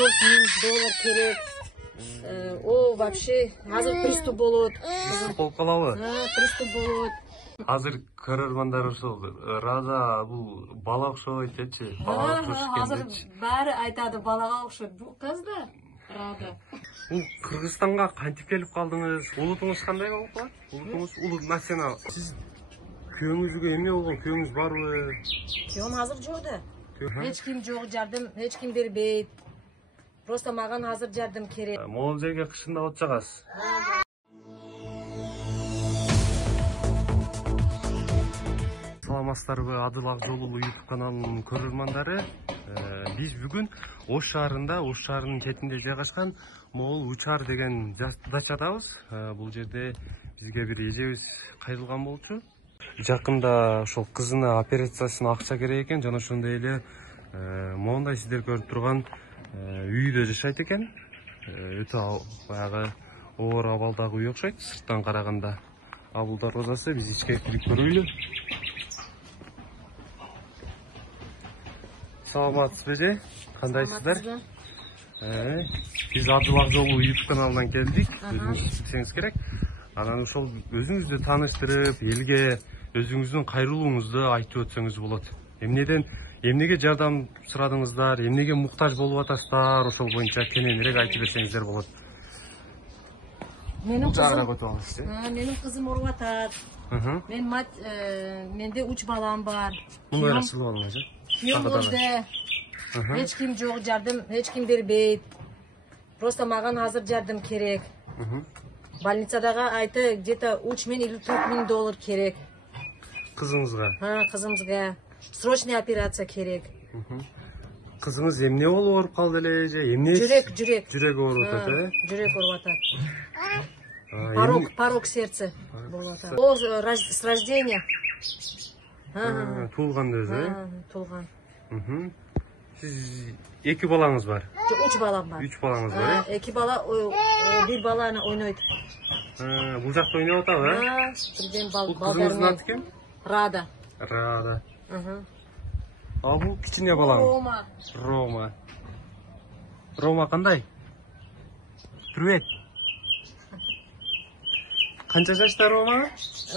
$40.000 керек. О, вообще, азыр приступ болот. Болуп калабы? Приступ болот. Азыр көрөрмандар ошол Раза бул бала окшойт депчи. Азыр баары айтады балага окшойт. Бул кыз да Рада. Бул Кыргызстанга кантип келип калдыңыз? Улутуңуз кандай болуп калат? Улутуңуз улут национал. Сиз күйөөңүзгө эмне болгон? Күйөөңүз барбы? Күйөөм азыр жок да. Эч ким жок, жардам эч ким бербейт. Просто маган азыр жардам керек. Могул жерге кышындап отчагасыз. Саламатсыздарбы, Адыл Акжол уулу YouTube каналынын көрөрмандары. Биз бүгүн Ош шаарынын четинде жайгашкан Могул Учар деген дачадабыз. Бул жерде бизге бир эжебиз кайрылган болчу. Жакында ошол кызына операциясына акча керек экен, жана ошондой эле моундай сиздер көрүп турган үйдө жашайт экен. Өтө баягы оор абалдагы үй окшойт сырттан караганда. Бул дарбазасы, биз ичке кирип көрөйлү. Саламатсызбы эже? Кандайсыздар? Биз Адыл Акжол YouTube каналынан келдик. Өзүңүз билсеңиз керек. Анан ошол өзүңүздү тааныштырып, элге өзүңүздүн кайрылууңузду айтып өтсөңүз болот. Эмнеге жардам сурадыңыздар, эмнеге муктаж болуп атасыздар, ошол боюнча кененирээк айтып берсеңиздер болот. Менин кызым ооруп атат. Менде 3 балам бар. Муну сылып алыңыз, Күйөөм өлдү. Эч ким жок, жардам эч ким бербейт. Просто маган азыр жардам керек. Больницадагы айты где-то $3 или $4.000 керек. Кызыңызга? Кызымызга. Срочный операция керек. Кызыңыз эмне болуп ооруп калды эле же? Эмне? Жүрөк. Жүрөк ооруп атат, Жүрөк ооруп атат. Порог сердца болуп атат. О, с рождения. Туулганда өзү, Туулган. Сиз 2 балаңыз бар? 3 балам бар. 3 балаңыз бар, 2 бала, бир бала ойнойт. Бул жакта ойноп атабы? Бул кызыңыздын аты ким? Рада. Бул кичине балаң? Рома кандай? Привет. Канча жашта Рома?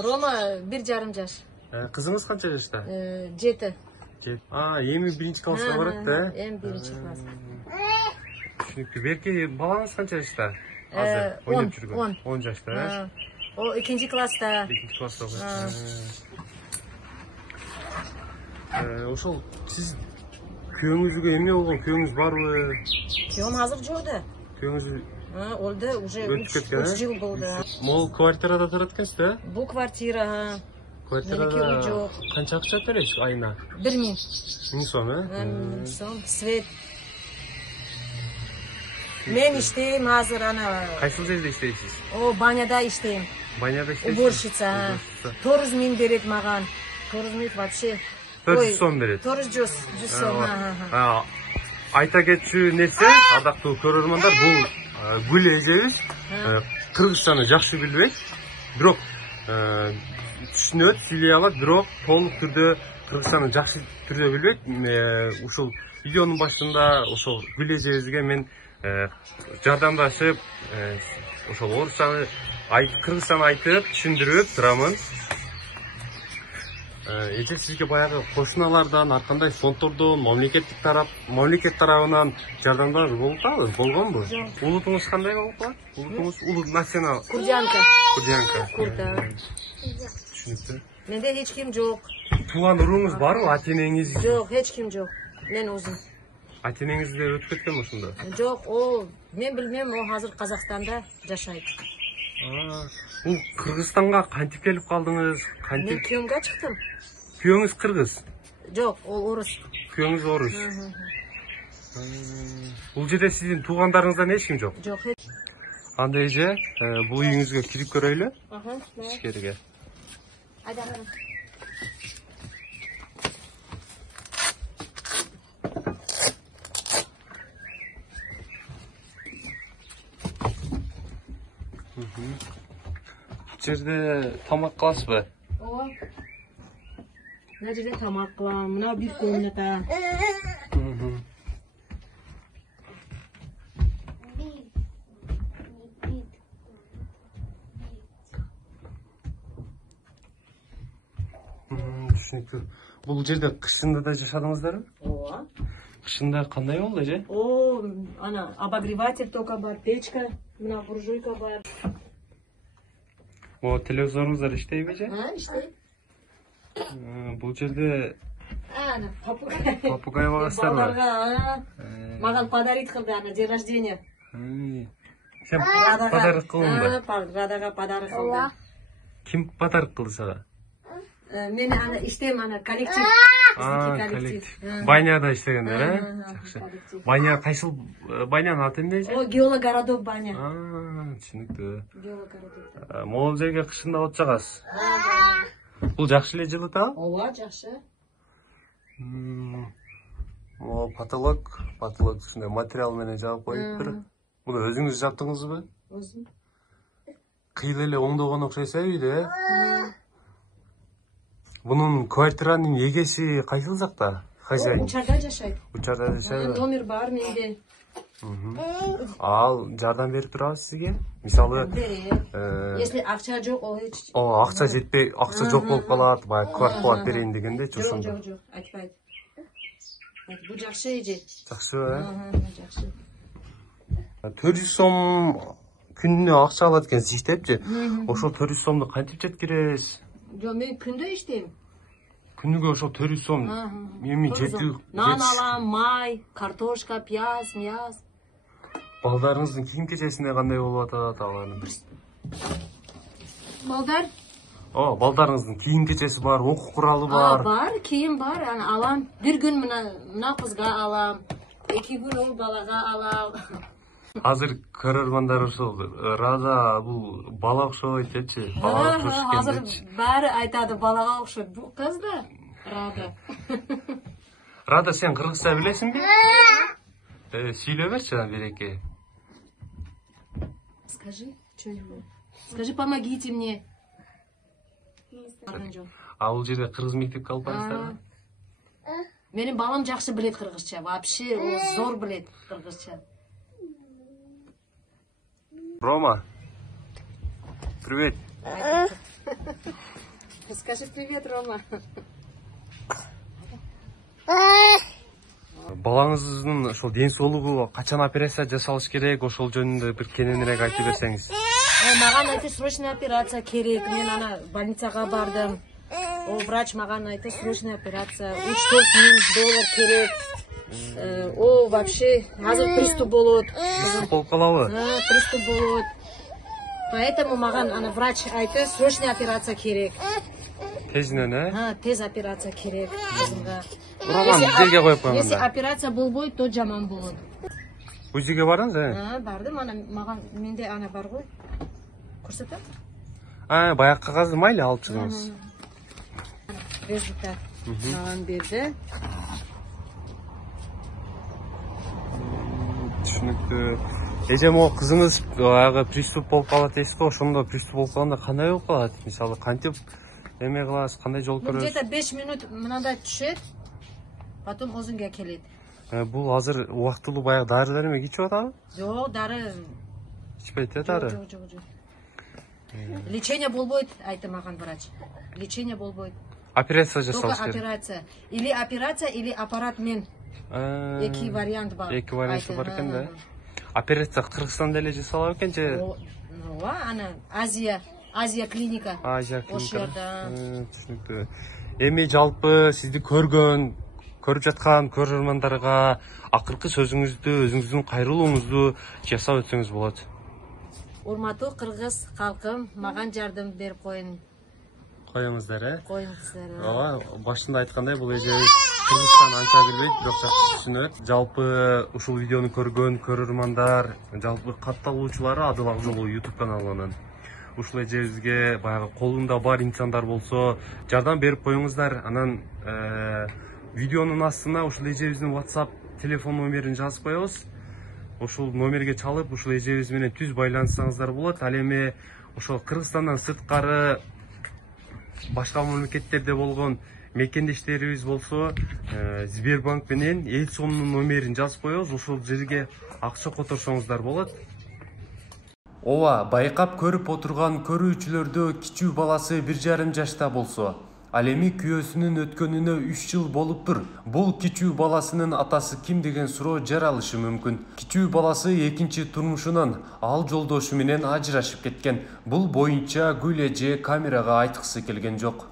Рома 1,5 жаш. Кызыңыз канча жашта? 7. Эми 1-чи класска барат да? Эми 1-чи класска. Түшүнүктүү. Берки балаңыз канча жашта? Азыр ойноп жүргөн. 10 жашта. О, 2-чи класста. 2-чи класста окуйт. Ошол сиз күйөөңүзгө эмне болгон? Күйөөңүз барбы? Күйөөм азыр жок да. Күйөөңүз өлдү, уже 3 жыл болду. Могул квартирада турат экенсиз да? Бул квартира. Квартирада канча акча төлөйсүз айына? 1.000. 1000 сом, 1000 сом. Свет. Мен иштейм азыр ана. Кайсыл жерде иштейсиз? Баняда иштейм. Баняда иштейсиз? Уборщица. 400.000 берет маган. 400.000 вообще. 400 сом берет. 400 сом. Айта кетчү нерсе, ардактуу көрөрмандар, бул Гүл эжебиз кыргызчаны жакшы билбейт. Бирок түшүнөт, сүйлөй алат, бирок толук түрдө кыргызчаны жакшы түрдө билбейт. Ушул видеонун башында ошол Гүл эжебизге мен жардамдашып, ошол орусчаны кыргызчаны айтып, түшүндүрүп турамын. Эже сизге баягы кошуналардан, ар кандай фонддордон, мамлекет тарабынан жардамдар болуп калабы? Болгонбу? Улутуңуз кандай болуп калат? Улутуңуз улут национал. Курдянка. Курда. Түшүнүктүү. Менде эч ким жок. Тууган урууңуз барбы? Ата-энеңиз? Жок, эч ким жок. Мен өзүм. Ата-энеңиз да өтүп кеткенби ошондо? Жок, мен билмем, азыр Казакстанда жашайт. Бул Кыргызстанга кантип келип калдыңыз? Мен күйөөмгө чыктым. Күйөөңүз кыргыз? Жок, ол орус. Күйөөңүз орус? Бул жерде сиздин туугандарыңыздан эч ким жок? Жок. Анда эже, бул үйүңүзгө кирип көрөйлү? Ичкериге. Бул жерде тамак кыласызбы? Ооба. Мына жерде тамак кылам. Мына бир комната. Түшүнүктүү. Бул жерде кышында да жашадыңыздарбы? Ооба. Кышында кандай болду эже? О, ана обогреватель тока бар, печка, мына буржуйка бар. О, телевизоруңуздар иштейби эже? İşte. Бул жерде Ана, попугай. попугай багасыздарбы? Балдарга, маған подарить кылды, ана, день рождения. Сен подарок кылдың ба? Радага подарок кылды. Ким подарок кылды сага? Мен ана иштейм, ана, коллектив. Коллектив. Баняда иштегендер, Жакшы. Баня кайсыл банянын аты эмне эже? О, геологородок баня. Түшүнүктүү. Геологородок. Могул жерге кышында от жагасыз. Бул жакшы эле жылытабы? Ооба, жакшы. О, потолок ушундай материал менен жаап коюптур. Муну өзүңүз жаптыңызбы? Өзүм. Кыйла эле оңдогон окшойсуз үйдө, Бунун квартиранын эгеси кайсыл жакта? Хозяин. Учарда жашайт. Учарда жашайбы? Номер бар менде. Ал жардам берип турабы сизге? Мисалы, Если акча жок, ол эч. акча жетпей, акча жок болуп калат, баягы квартплат берейин дегенде чурсунду. Жок, айтпайт. Бул жакшы эже. Жакшыбы, Жакшы. 400 сом күнүнө акча алат экенсиз иштепчи. Ошол 400 сомду кантип жеткиресиз? Жок, мен күндө иштейм. Күнүгө ошол 400 сом эми жетүү. Нан алам, май, картошка, пияз, мияз. Балдарыңыздын кийим кечесине кандай болуп атат алардын? Балдар? Балдарыңыздын кийим кечеси бар, окуу куралы бар. Бар, кийим бар, аны алам. Бир күн мына кызга алам. 2 күн ол балага алам. Азыр көрөрмандар ушул Рада бул бала окшойт депчи. Бала окшош Азыр экен депчи. баары айтады балага окшойт. Бул кыз да Рада. Рада, сен кыргызча билесиңби? Сүйлөй берчи береке. Скажи что-нибудь. Скажи, помогите мне. Бул жерде кыргыз мектепке алып барасыздарбы? Менин балам жакшы билет кыргызча. Вообще, зор билет кыргызча. Рома, привет. Скажи привет, Рома. Балаңыздын ошол ден соолугу качан операция жасалыш керек, ошол жөнүндө бир кененирээк айтып берсеңиз. Маган айтты, срочная операция керек. Мен ана больницага бардым. О, врач маган айтты, срочная операция. 3-4 миң доллар керек. О, вообще, азыр приступ болот. Приступ болуп калабы? Приступ болот. Поэтому маган ана врач айтты, срочная операция керек. Тезинен, Тез операция керек. Роман, жерге коюп койгонда. Если операция болбойт, то жаман болот. УЗИге бардыңыз, Бардым, ана маган менде ана бар ғой. Көрсөтөм? Баягы кагазды майлы алып чыгыңыз. Результат маган берди. Түшүнүктүү. Эже, могу кызыңыз баягы приступ болуп калат дейсиз го, ошондо приступ болуп калганда кандай болуп калат? Мисалы, кантип эме кыласыз, кандай жол көрөсүз? Где-то 5 минут мындай түшөт, потом өзүнгө келет. Бул азыр убактылуу баягы дары-дармек ичип атабы? Жок, дары. Ичпейт дары? Жок. Лечение болбойт, айтты маган врач. Лечение болбойт. Операция жасалыш керек. Только операция. Или операция, или аппарат мен. Эки вариант бар. Эки варианты бар экен да. Операция Кыргызстанда эле жасалат экен же? Ооба, ана Азия клиника. Азия клиника. Ошол жерде. Түшүнүктүү. Эми жалпы сизди көрүп жаткан көрөрмандарга акыркы сөзүңүздү, өзүңүздүн кайрылууңузду жасап өтсөңүз болот. Урматтуу кыргыз калкым, маган жардам берип коюңуздар, коюңуздар. Ооба, башында айткандай, бул эжебиз Кыргызстан анча билбейт, бирок жакшы түшүнөт. Жалпы ушул видеону көргөн көрөрмандар, жалпы катталуучулары Адыл Акжолу YouTube каналынын ушул эжебизге баягы колунда бар имкандар болсо жардам берип коюңуздар. Анан видеонун астына ушул эжебиздин WhatsApp телефон номерин жазып коебуз. Ушул номерге чалып, ушул эжебиз менен түз байланышсаңыздар болот. Ал эми ошол Кыргызстандан сырткары башка мамлекеттерде болгон мекендештерибиз болсо, Сбербанк менен эл сомунун номерин жазып коебуз. Ошол жерге акча которсоңуздар болот. Ооба, байкап көрүп отурган көрүүчүлөрдө кичүү баласы 1,5 жашта болсо, Ал эми күйөөсүнүн өткөнүнө 3 жыл болуптур. Бул кичүү баласынын атасы ким деген суроо жаралышы мүмкүн. Кичүү баласы экинчи турмушунан ал жолдошу менен ажырашып кеткен. Бул боюнча Гүл эже камерага айткысы келген жок.